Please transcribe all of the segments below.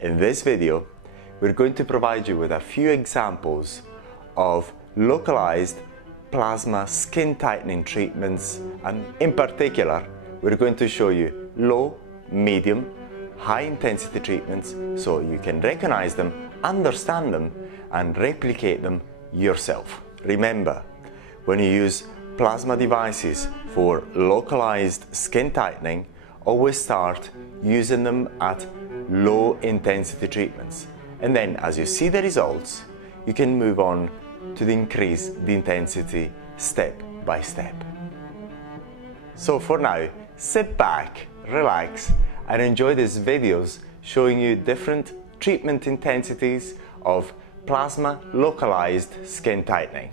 In this video, we're going to provide you with a few examples of localized plasma skin tightening treatments, and in particular, we're going to show you low, medium, high intensity treatments so you can recognize them, understand them, and replicate them yourself. Remember, when you use plasma devices for localized skin tightening, always start using them at low intensity treatments. And then as you see the results, you can move on to increase the intensity step by step. So for now, sit back, relax, and enjoy these videos showing you different treatment intensities of plasma localized skin tightening.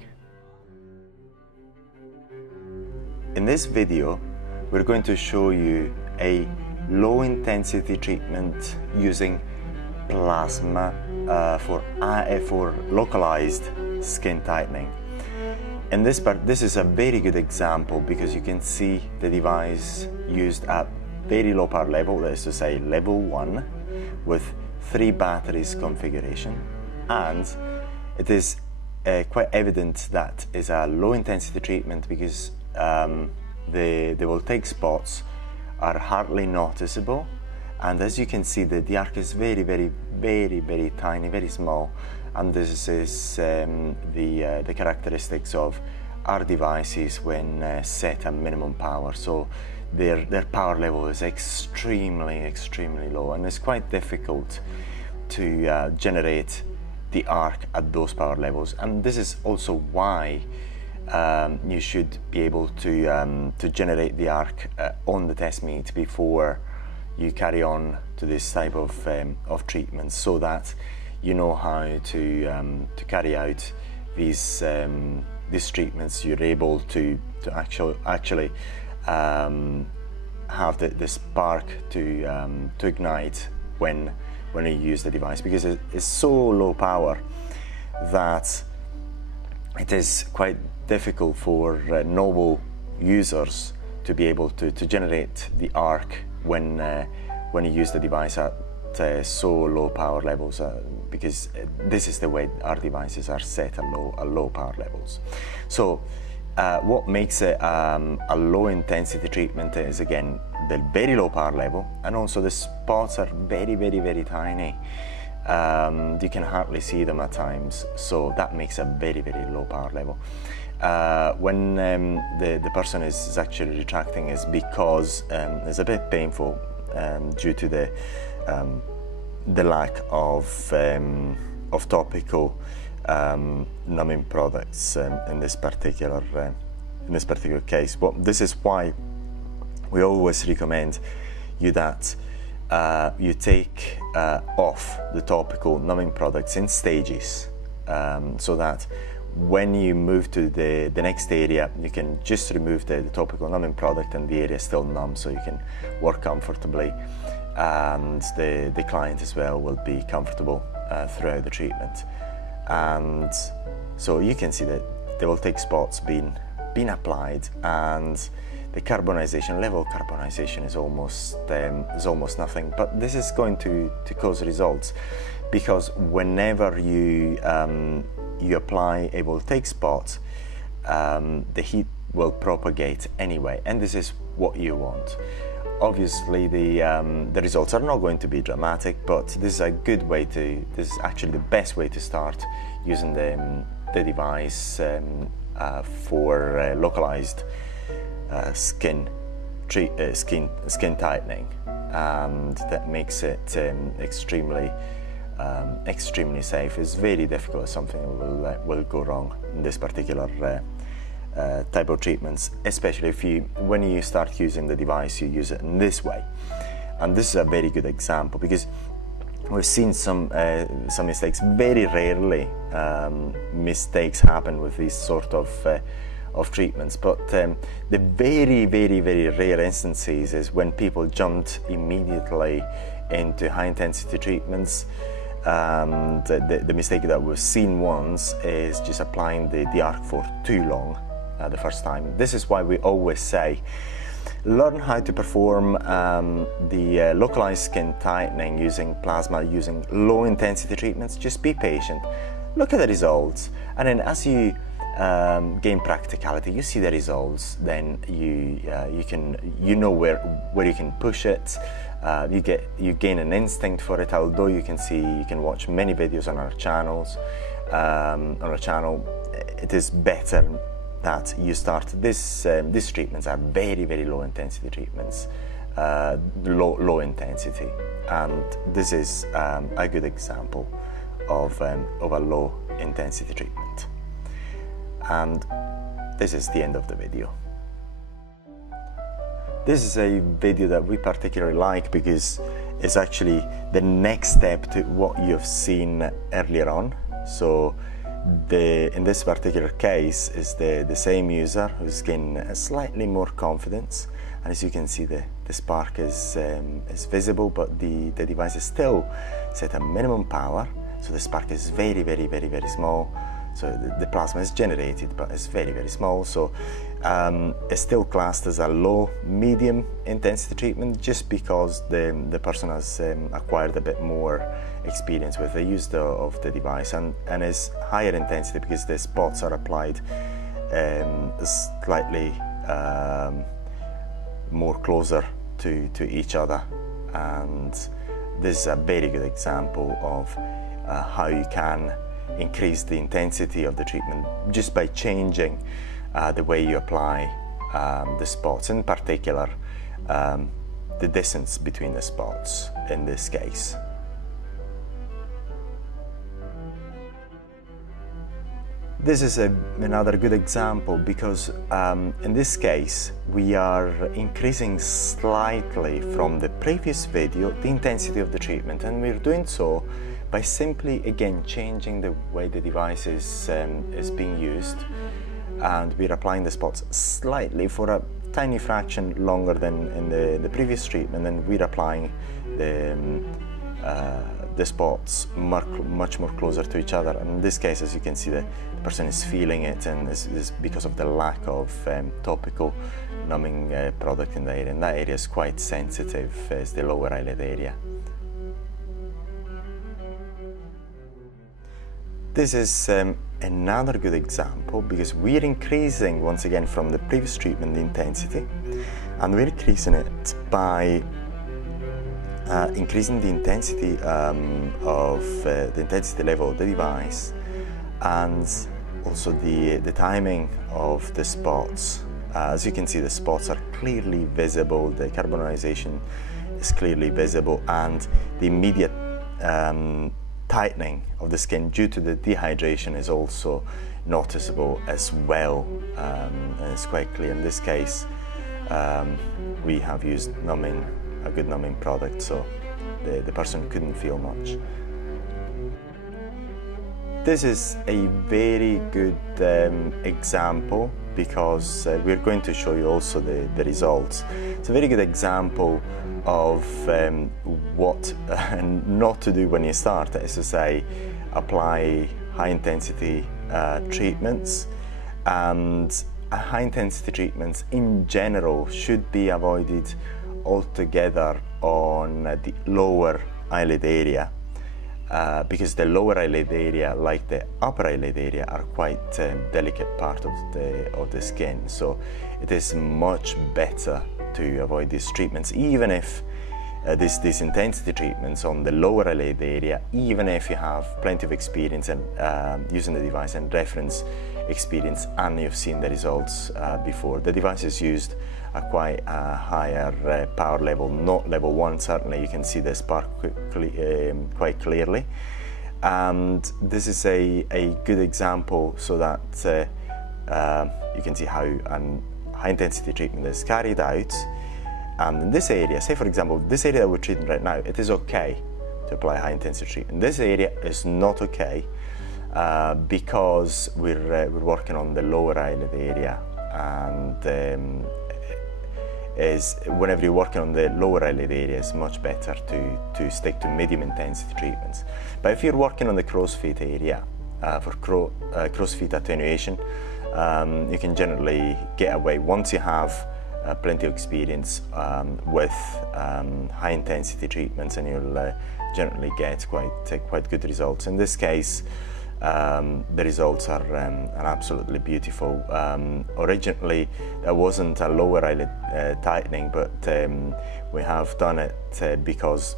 In this video, we're going to show you a low intensity treatment using plasma for localized skin tightening. In this part, this is a very good example because you can see the device used at very low power level, that is to say level 1, with 3 batteries configuration, and it is quite evident that is a low intensity treatment because the voltaic spots are hardly noticeable, and as you can see the arc is very tiny, very small, and this is the characteristics of our devices when set at minimum power. So their power level is extremely low, and it's quite difficult to generate the arc at those power levels, and this is also why you should be able to generate the arc on the test meet before you carry on to this type of treatment, so that you know how to carry out these treatments. You're able to actually have the spark to ignite when you use the device, because it's so low power that it is quite difficult for novel users to be able to generate the arc when you use the device at so low power levels, because this is the way our devices are set at low power levels. So what makes it a low intensity treatment is, again, the very low power level, and also the spots are very tiny. You can hardly see them at times, so that makes a very low power level. When the person is actually retracting is because it's a bit painful due to the lack of topical numbing products in this particular case. Well, this is why we always recommend you that you take off the topical numbing products in stages, so that when you move to the next area, you can just remove the topical numbing product and the area is still numb, so you can work comfortably, and the client as well will be comfortable throughout the treatment. And so you can see that the voltaic spots being applied, and the carbonization level of carbonization is almost nothing. But this is going to cause results, because whenever you apply a voltaic spot, the heat will propagate anyway, and this is what you want. Obviously the results are not going to be dramatic, but this is a good way this is actually the best way to start using the device for localized skin tightening, and that makes it extremely safe. It's very difficult. Something will go wrong in this particular type of treatments, especially when you start using the device, you use it in this way. And this is a very good example, because we've seen some mistakes. Very rarely mistakes happen with these sort of treatments, but the very rare instances is when people jumped immediately into high intensity treatments. The mistake that we've seen once is just applying the arc for too long the first time. This is why we always say learn how to perform the localized skin tightening using plasma, using low intensity treatments. Just be patient, look at the results, and then as you gain practicality, you see the results, then you know where you can push it. You gain an instinct for it. Although you can watch many videos on our channels. It is better that you start these treatments are very low intensity treatments, low intensity, and this is a good example of a low intensity treatment. And this is the end of the video. This is a video that we particularly like because it's actually the next step to what you've seen earlier on. So in this particular case is the same user who's gained slightly more confidence, and as you can see the spark is visible, but the device is still set at minimum power, so the spark is very small. So the plasma is generated, but it's very small. So it's still classed as a low medium intensity treatment, just because the person has acquired a bit more experience with the use of the device, and is higher intensity because the spots are applied slightly more closer to each other. And this is a very good example of how you can increase the intensity of the treatment just by changing the way you apply the spots, in particular the distance between the spots in this case. This is another good example because in this case we are increasing slightly from the previous video the intensity of the treatment, and we're doing so by simply again changing the way the device is being used, and we're applying the spots slightly for a tiny fraction longer than in the previous treatment, and we're applying the spots much more closer to each other. And in this case, as you can see, the person is feeling it, and this is because of the lack of topical numbing product in the area, and that area is quite sensitive, as the lower eyelid area. This is another good example because we're increasing once again from the previous treatment the intensity, and we're increasing it by increasing the intensity of the intensity level of the device, and also the timing of the spots. As you can see, the spots are clearly visible, the carbonization is clearly visible, and the immediate tightening of the skin due to the dehydration is also noticeable as well, and it's quite clear. In this case, we have used a good numbing product, so the person couldn't feel much. This is a very good example because we're going to show you also the results. It's a very good example of what not to do when you start, is to say apply high intensity treatments, and high intensity treatments in general should be avoided altogether on the lower eyelid area, because the lower eyelid area, like the upper eyelid area, are quite delicate part of the skin. So it is much better to avoid these treatments, even if these intensity treatments on the lower eyelid area, even if you have plenty of experience and using the device and reference experience, and you've seen the results before. The device is used at quite a higher power level, not level 1 certainly. You can see the spark quite clearly, and this is a good example so that you can see how a high intensity treatment is carried out. And in this area, say for example, this area that we're treating right now, it is okay to apply high intensity treatment. This area is not okay because we're working on the lower eyelid area, and whenever you're working on the lower eyelid area, it's much better to stick to medium intensity treatments. But if you're working on the crow's feet area for crow's feet attenuation, you can generally get away once you have plenty of experience with high intensity treatments, and you'll generally get quite good results. In this case, the results are absolutely beautiful. Originally, there wasn't a lower eyelid tightening, but we have done it because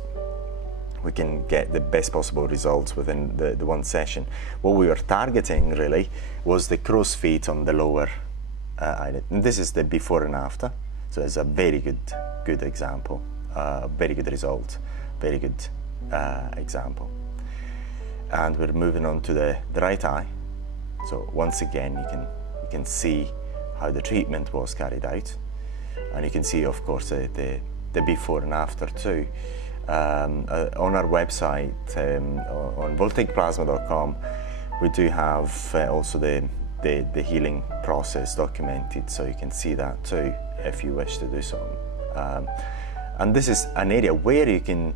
we can get the best possible results within the one session. What we were targeting really was the crow's feet on the lower eyelid, and this is the before and after. So it's a very good example, very good result, very good example. And we're moving on to the right eye. So once again, you can see how the treatment was carried out, and you can see, of course, the before and after too. On our website, on BeautyTeckPlasma.com, we do have also the healing process documented, so you can see that too if you wish to do so. And this is an area where you can,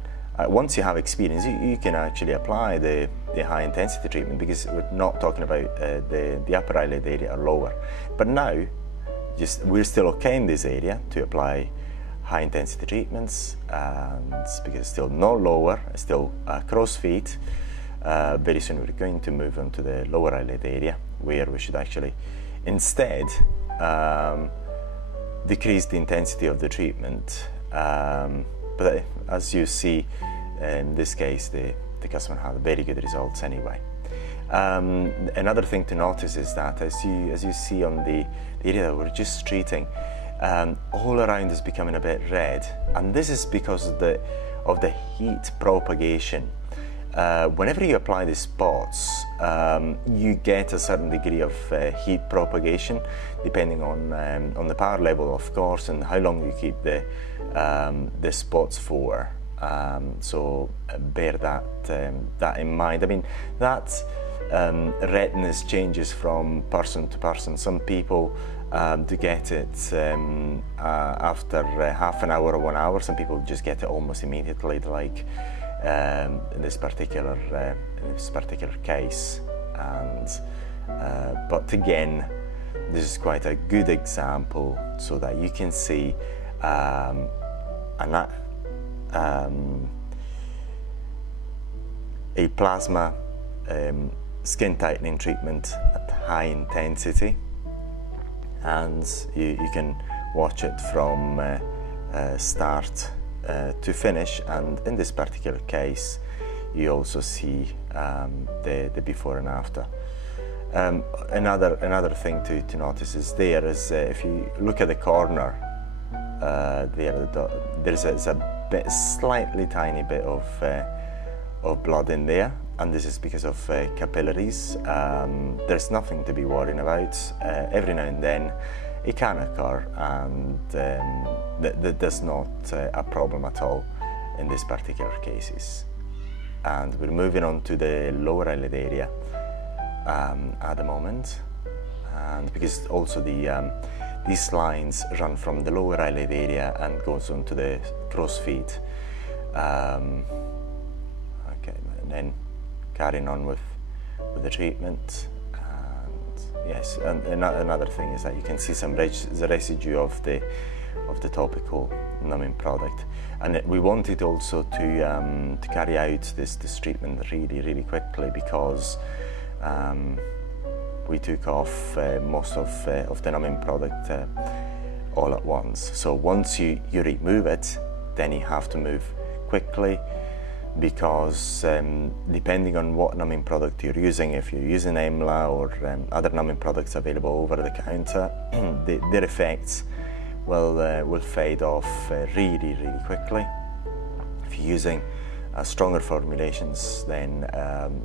once you have experience, you can actually apply the high intensity treatment, because we're not talking about the upper eyelid area or lower. But now, we're still okay in this area to apply high intensity treatments, and because it's still no lower, it's still crow's feet. Very soon we're going to move on to the lower eyelid area, where we should actually instead decrease the intensity of the treatment. But as you see, in this case, the customer had very good results anyway. Another thing to notice is that as you see on the area that we're just treating, all around is becoming a bit red, and this is because of the heat propagation. Whenever you apply these spots, you get a certain degree of heat propagation, depending on the power level, of course, and how long you keep the spots for. So bear that in mind. I mean, that redness changes from person to person. Some people do get it after half an hour or 1 hour. Some people just get it almost immediately, like in this particular case. And but again, this is quite a good example, so that you can see a plasma skin tightening treatment at high intensity, and you can watch it from start to finish. And in this particular case, you also see the before and after. Another thing to notice is if you look at the corner there's a slightly tiny bit of blood in there, and this is because of capillaries. There's nothing to be worrying about. Every now and then it can occur, and that's not a problem at all in these particular cases. And we're moving on to the lower eyelid area at the moment, and because also these lines run from the lower eyelid area and goes on to the crow's feet. Okay, and then carrying on with the treatment. And yes, and another thing is that you can see some residue of the topical numbing product, and we wanted also to carry out this treatment really quickly, because we took off most of the numbing product all at once. So once you remove it, then you have to move quickly, because depending on what numbing product you're using, if you're using EMLA or other numbing products available over the counter, their effects will fade off really quickly. If you're using stronger formulations, then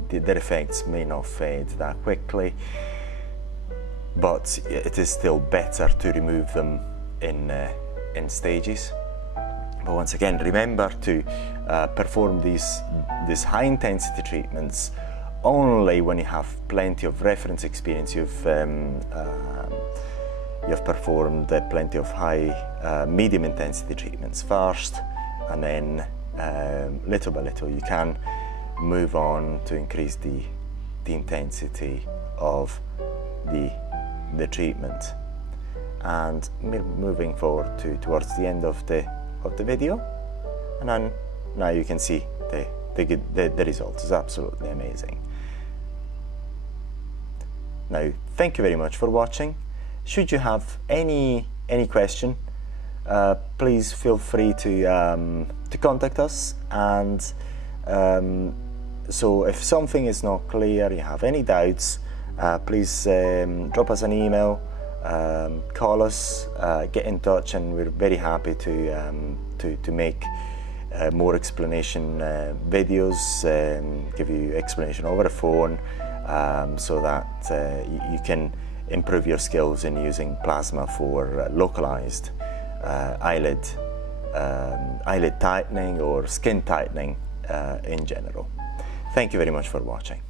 their effects may not fade that quickly, but it is still better to remove them in stages. But once again, remember to perform these high intensity treatments only when you have plenty of reference experience. You've performed plenty of high medium intensity treatments first, and then little by little you can move on to increase the intensity of the treatment. and we're moving forward towards the end of the video, and then now you can see the result is absolutely amazing. Now, thank you very much for watching. Should you have any question, please feel free to contact us, and so if something is not clear, you have any doubts, please drop us an email, call us, get in touch, and we're very happy to make more explanation videos, give you explanation over the phone, so that you can improve your skills in using plasma for localized eyelid tightening or skin tightening in general. Thank you very much for watching.